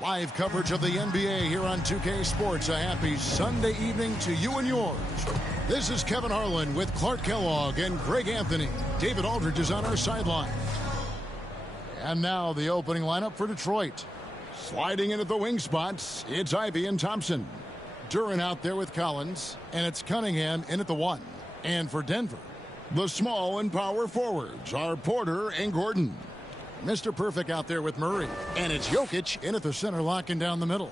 Live coverage of the NBA here on 2K Sports. A happy Sunday evening to you and yours. This is Kevin Harlan with Clark Kellogg and Greg Anthony. David Aldridge is on our sideline. And now the opening lineup for Detroit. Sliding into the wing spots, it's Ivey and Thompson. Duren out there with Collins, and it's Cunningham in at the 1. And for Denver, the small and power forwards are Porter and Gordon. Mr. Perfect out there with Murray, and it's Jokic in at the center, locking down the middle.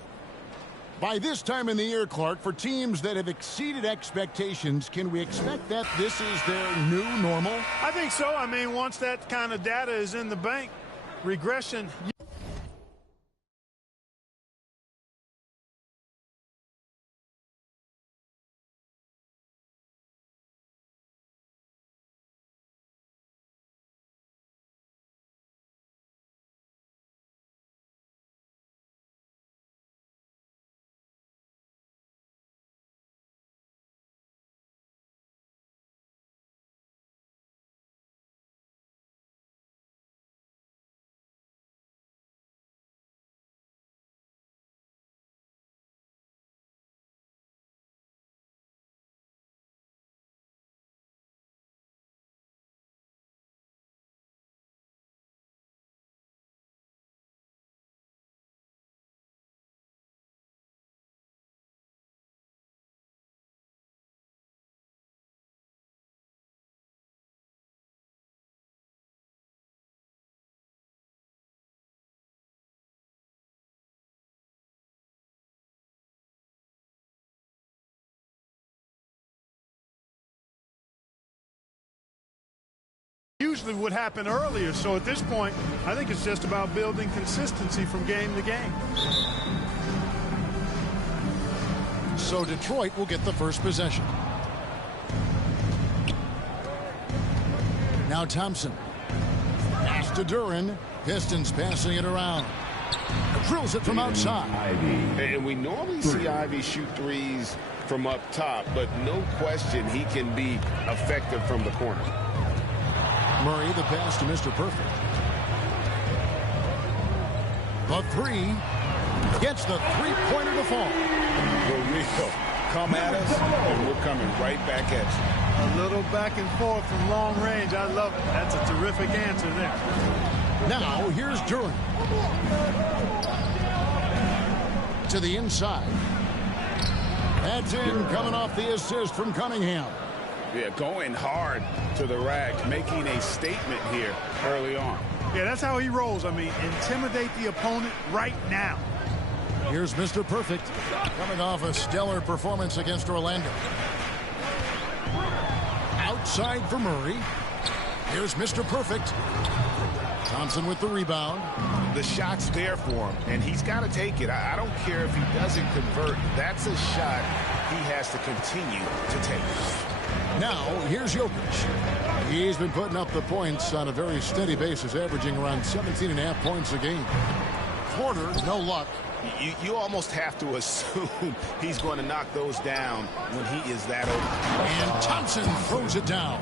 By this time in the year, Clark, for teams that have exceeded expectations, can we expect that this is their new normal? I think so. I mean, once that kind of data is in the bank, regression. Usually would happen earlier, so at this point I think it's just about building consistency from game to game. So Detroit will get the first possession. Now Thompson. Pass to Duren. Pistons passing it around. Drills it from outside. And we normally see Ivey shoot threes from up top, but no question he can be effective from the corner. Murray, the pass to Mr. Perfect. The 3 gets the three-pointer to fall. For real. Come at us, and we're coming right back at you. A little back and forth from long range. I love it. That's a terrific answer there. Now, here's Duren. To the inside. That's in, coming off the assist from Cunningham. Yeah, going hard to the rack, making a statement here early on. Yeah, that's how he rolls. I mean, intimidate the opponent right now. Here's Mr. Perfect, coming off a stellar performance against Orlando. Outside for Murray. Here's Mr. Perfect. Thompson with the rebound. The shot's there for him, and he's got to take it. I don't care if he doesn't convert. That's a shot he has to continue to take. Now, here's Jokic. He's been putting up the points on a very steady basis, averaging around 17.5 points a game. Porter, no luck. You almost have to assume he's going to knock those down when he is that open. And Thompson throws it down.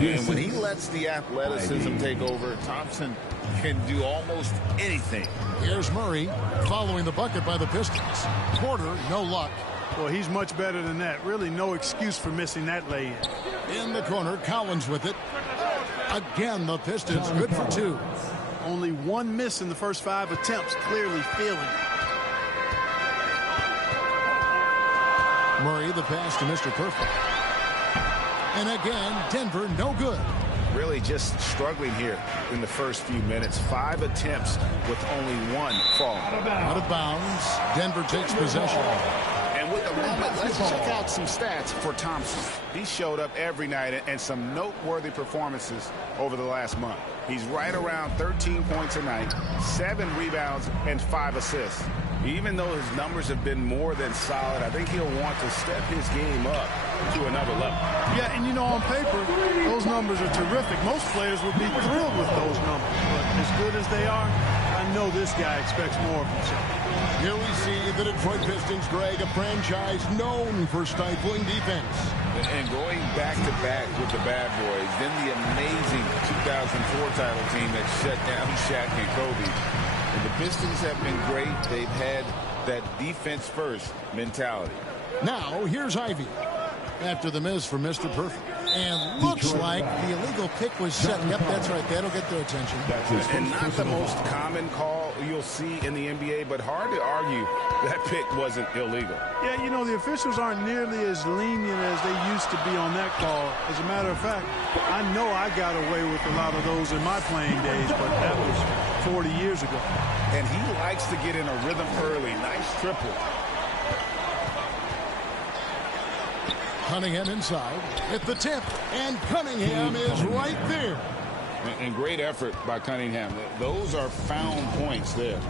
And when he lets the athleticism take over, Thompson can do almost anything. Here's Murray following the bucket by the Pistons. Porter, no luck. Well, he's much better than that. Really no excuse for missing that lay-in. In the corner, Collins with it. Again, the Pistons good for 2. Only 1 miss in the first 5 attempts, clearly feeling it. Murray, the pass to Mr. Perfect. And again, Denver, no good. Really just struggling here in the first few minutes. 5 attempts with only 1 fall. Out of bounds. Denver takes possession. And with a moment, let's check out some stats for Thompson. He showed up every night and some noteworthy performances over the last month. He's right around 13 points a night, 7 rebounds, and 5 assists. Even though his numbers have been more than solid, I think he'll want to step his game up to another level. Yeah, and you know, on paper, those numbers are terrific. Most players would be thrilled with those numbers. But as good as they are, I know this guy expects more of himself. Here we see the Detroit Pistons, Greg, a franchise known for stifling defense. And going back-to-back with the bad boys, then the amazing 2004 title team that shut down Shaq and Kobe. And the Pistons have been great. They've had that defense-first mentality. Now, here's Ivy. After the miss from Mr. Perfect. And looks like the illegal kick was set. Yep, that's right. That'll get their attention. And not the most common call you'll see in the NBA, but hard to argue that pick wasn't illegal. Yeah, you know, the officials aren't nearly as lenient as they used to be on that call. As a matter of fact, I know I got away with a lot of those in my playing days, but that was 40 years ago. And he likes to get in a rhythm early. Nice triple. Cunningham inside at the tip, and Cunningham is right there. And great effort by Cunningham. Those are found points there.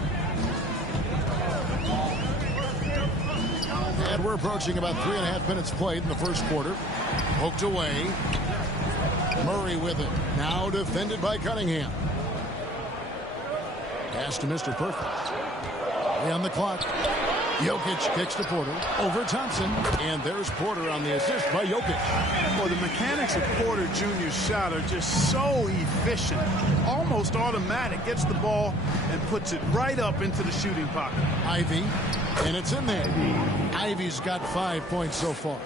And we're approaching about 3.5 minutes played in the first quarter. Poked away. Murray with it. Now defended by Cunningham. Pass to Mr. Perfect. On the clock. Jokic kicks to Porter over Thompson, and there's Porter on the assist by Jokic. Well, the mechanics of Porter Jr.'s shot are just so efficient, almost automatic. Gets the ball and puts it right up into the shooting pocket. Ivy, and it's in there. Ivy's got 5 points so far.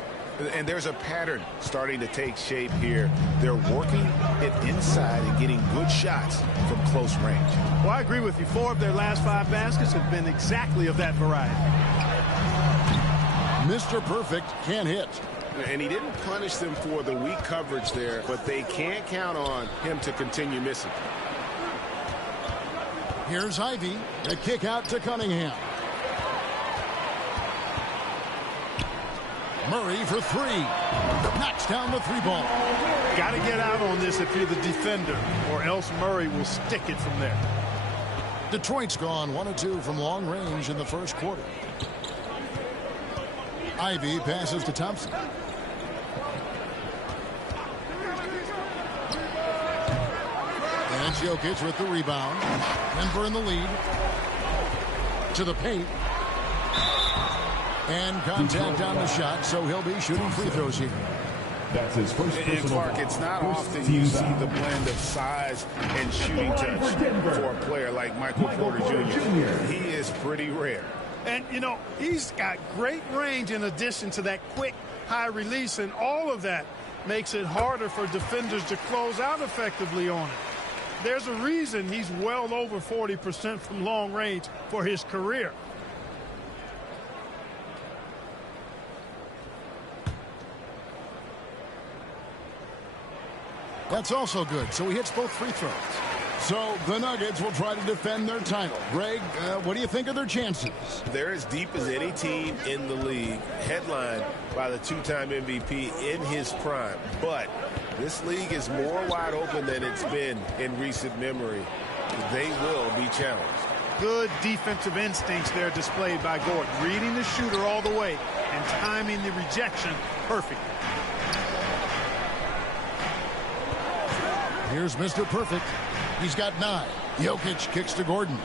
And there's a pattern starting to take shape here. They're working it inside and getting good shots from close range. Well, I agree with you. 4 of their last 5 baskets have been exactly of that variety. Mr. Perfect can't hit. And he didn't punish them for the weak coverage there, but they can't count on him to continue missing. Here's Ivy. A kick out to Cunningham. Murray for 3. Knocks down the 3 ball. Got to get out on this if you're the defender, or else Murray will stick it from there. Detroit's gone 1 of 2 from long range in the first quarter. Ivy passes to Thompson. And Jokic with the rebound. Denver in the lead. To the paint. And contact on the shot, so he'll be shooting free throws here. That's his first. And Clark, it's not often you see the blend of size and shooting touch for a player like Michael Porter Jr. He is pretty rare. And, you know, he's got great range in addition to that quick, high release, and all of that makes it harder for defenders to close out effectively on it. There's a reason he's well over 40% from long range for his career. That's also good, so he hits both free throws. So the Nuggets will try to defend their title. Greg, what do you think of their chances? They're as deep as any team in the league, headlined by the 2-time MVP in his prime. But this league is more wide open than it's been in recent memory. They will be challenged. Good defensive instincts there displayed by Gordon, reading the shooter all the way and timing the rejection perfectly. Here's Mr. Perfect. He's got 9. Jokic kicks to Gordon.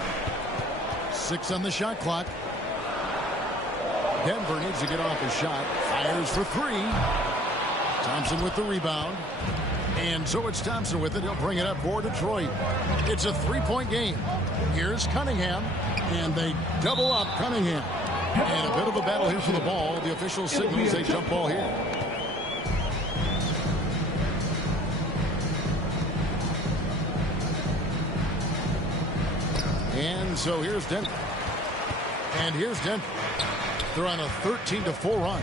6 on the shot clock. Denver needs to get off his shot. Fires for 3. Thompson with the rebound. And so it's Thompson with it. He'll bring it up for Detroit. It's a three-point game. Here's Cunningham, and they double up Cunningham. And a bit of a battle here for the ball. The official signals a jump ball here. And so here's Denver. And here's Denver. They're on a 13-4 run.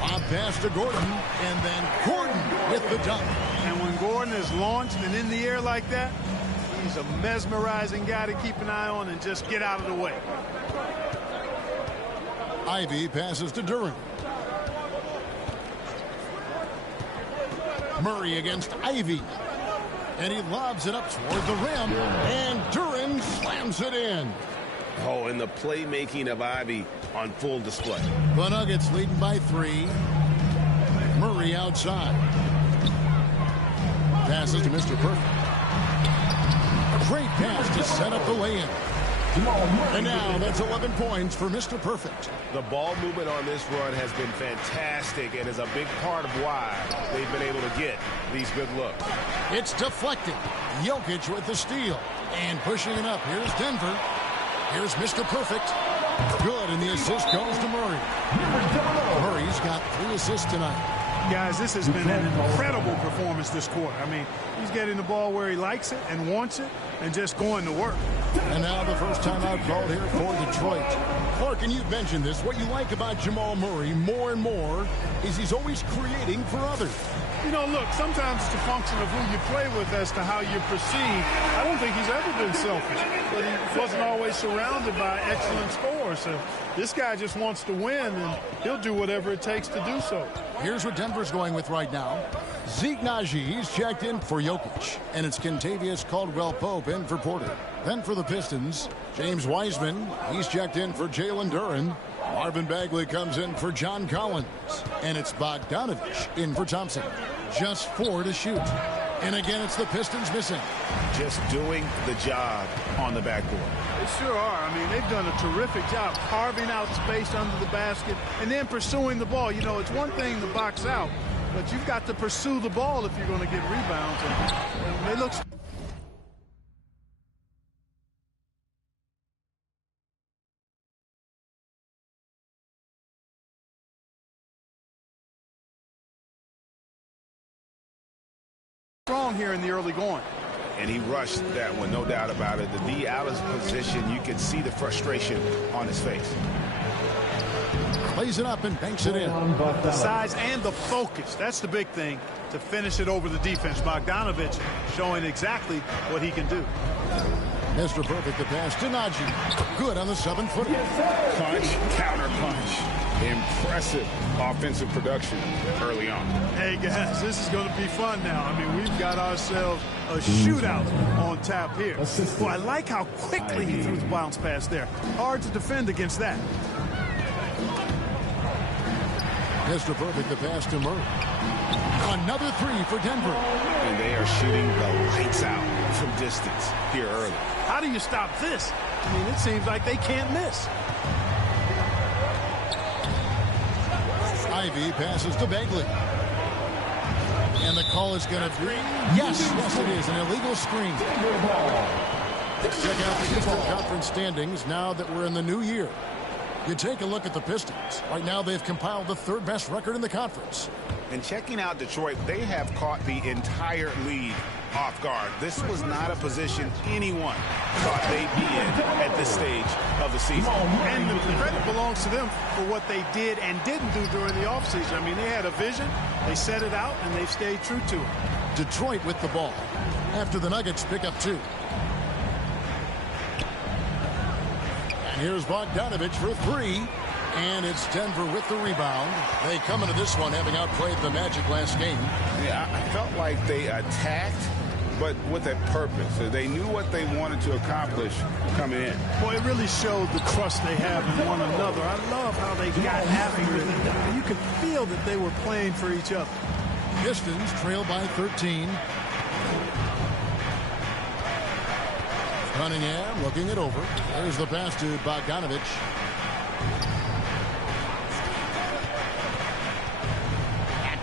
Lob pass to Gordon, and then Gordon with the dunk. And when Gordon is launched and in the air like that, he's a mesmerizing guy to keep an eye on and just get out of the way. Ivy passes to Duren. Murray against Ivy. And he lobs it up toward the rim. And Duren slams it in. Oh, and the playmaking of Ivy on full display. The Nuggets leading by 3. Murray outside. Passes to Mr. Perfect. A great pass to set up the lay-in. And now that's 11 points for Mr. Perfect. The ball movement on this run has been fantastic and is a big part of why they've been able to get these good looks. It's deflected. Jokic with the steal. And pushing it up. Here's Denver. Here's Mr. Perfect. Good, and the assist goes to Murray. Murray's got 3 assists tonight. Guys, this has been an incredible performance this quarter. I mean, he's getting the ball where he likes it and wants it and just going to work. And now the first time out called here for Detroit. Clark, and you've mentioned this. What you like about Jamal Murray more and more is he's always creating for others. You know, look, sometimes it's a function of who you play with as to how you perceive. I don't think he's ever been selfish, but he wasn't always surrounded by excellent scorers. So this guy just wants to win, and he'll do whatever it takes to do so. Here's what Denver's going with right now. Zeke Naji, he's checked in for Jokic, and it's Kentavious Caldwell-Pope in for Porter. Then for the Pistons, James Wiseman, he's checked in for Jalen Duren. Marvin Bagley comes in for John Collins. And it's Bogdanovich in for Thompson. Just 4 to shoot. And again, it's the Pistons missing. Just doing the job on the backboard. They sure are. I mean, they've done a terrific job carving out space under the basket and then pursuing the ball. You know, it's one thing to box out, but you've got to pursue the ball if you're going to get rebounds. And they look... strong here in the early going. And he rushed that one, no doubt about it. The D out of position, you can see the frustration on his face. Plays it up and banks it in. The size and the focus, that's the big thing to finish it over the defense. Bogdanovich showing exactly what he can do. Mr. Perfect, the pass to Naji. Good on the 7-footer. Punch, counter punch. Impressive offensive production early on. Hey, guys, this is going to be fun now. I mean, we've got ourselves a shootout on tap here. Well, I like how quickly he threw the bounce pass there. Hard to defend against that. Mr. Perfect, the pass to Murray. Another 3 for Denver. And they are shooting the lights out from distance here early. How do you stop this? I mean, it seems like they can't miss. Ivy passes to Bagley. And the call is going to be... Yes, it is. An illegal screen. Let's check out the Eastern Conference standings now that we're in the new year. You take a look at the Pistons. Right now, they've compiled the 3rd best record in the conference. And checking out Detroit, they have caught the entire league off guard. This was not a position anyone thought they'd be in at this stage of the season. And the credit belongs to them for what they did and didn't do during the offseason. I mean, they had a vision, they set it out, and they've stayed true to it. Detroit with the ball after the Nuggets pick up 2. And here's Bogdanovich for 3. And it's Denver with the rebound. They come into this one having outplayed the Magic last game. Yeah, I felt like they attacked, but with a purpose. They knew what they wanted to accomplish coming in. Boy, it really showed the trust they have in one another. I love how they got after it. And you could feel that they were playing for each other. Pistons trail by 13. Cunningham looking it over. There's the pass to Bogdanovich.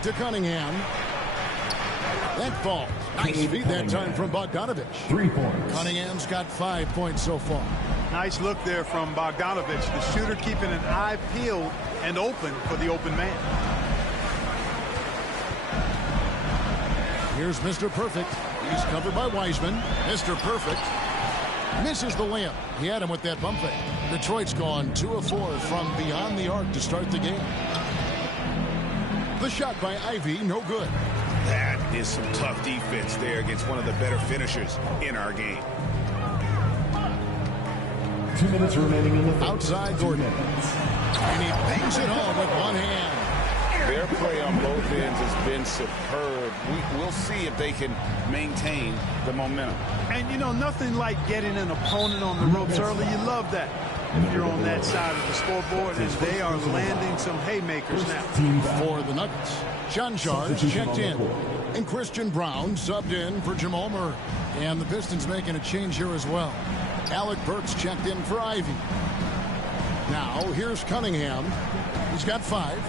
to Cunningham. That falls. Nice feed that time from Bogdanovich. 3 points. Cunningham's got 5 points so far. Nice look there from Bogdanovich. The shooter keeping an eye peeled and open for the open man. Here's Mr. Perfect. He's covered by Wiseman. Mr. Perfect misses the layup. He had him with that bump fake. Detroit's gone 2 of 4 from beyond the arc to start the game. The shot by Ivy, no good. That is some tough defense there against one of the better finishers in our game. 2 minutes remaining in the third. Outside Gordon. And he bangs it home with one hand. Their play on both ends has been superb. We'll see if they can maintain the momentum. And, you know, nothing like getting an opponent on the ropes early. You love that. If you're on that side of the scoreboard, and they are landing some haymakers now. For the Nuggets, John Charles checked in. And Christian Brown subbed in for Jamal Murray. And the Pistons making a change here as well. Alec Burks checked in for Ivy. Now, here's Cunningham. He's got 5.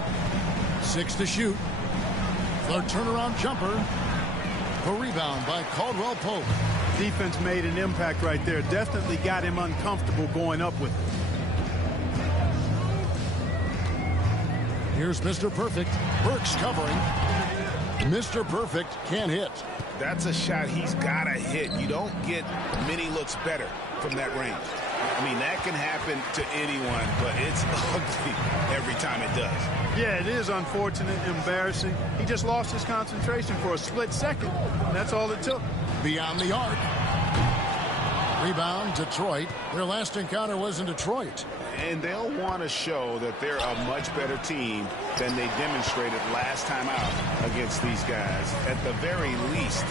6 to shoot. The turnaround jumper. The rebound by Caldwell Pope. Defense made an impact right there. Definitely got him uncomfortable going up with it. Here's Mr. Perfect. Burks covering. Mr. Perfect can't hit. That's a shot he's got to hit. You don't get many looks better from that range. I mean, that can happen to anyone, but it's ugly every time it does. Yeah, it is unfortunate, embarrassing. He just lost his concentration for a split second. That's all it took. Beyond the arc. Rebound, Detroit. Their last encounter was in Detroit. And they'll want to show that they're a much better team than they demonstrated last time out against these guys. At the very least,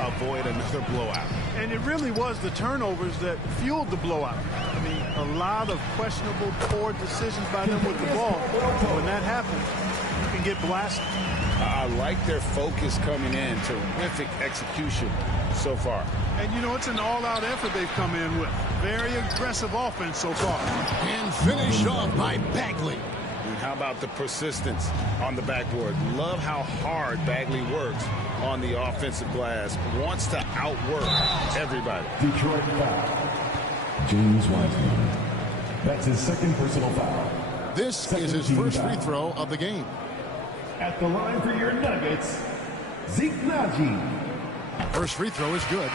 avoid another blowout. And it really was the turnovers that fueled the blowout. I mean, a lot of questionable, poor decisions by them with the ball. When that happens, you can get blasted. I like their focus coming in. Terrific execution so far. And, you know, it's an all-out effort they've come in with. Very aggressive offense so far. And finished off by Bagley. And how about the persistence on the backboard? Love how hard Bagley works on the offensive glass. Wants to outwork everybody. Detroit foul. James Wiseman. That's his second personal foul. This is his first free throw of the game. At the line for your Nuggets, Zeke Nagy. First free throw is good.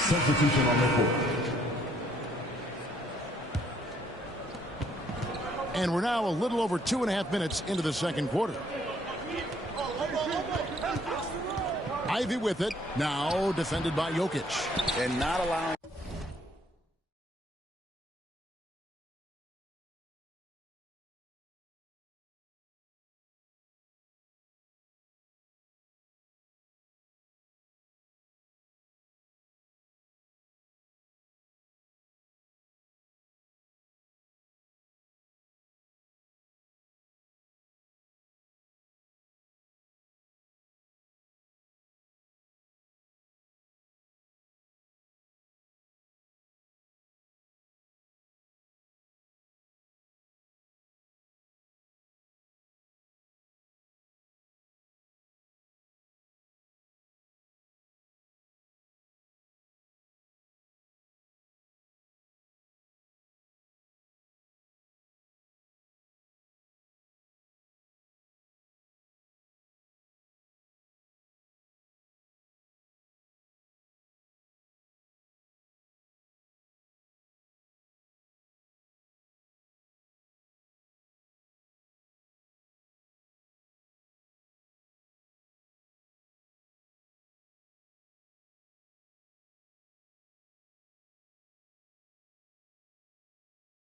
Substitution on the court. And we're now a little over 2.5 minutes into the second quarter. Ivy with it. Now defended by Jokic. And not allowing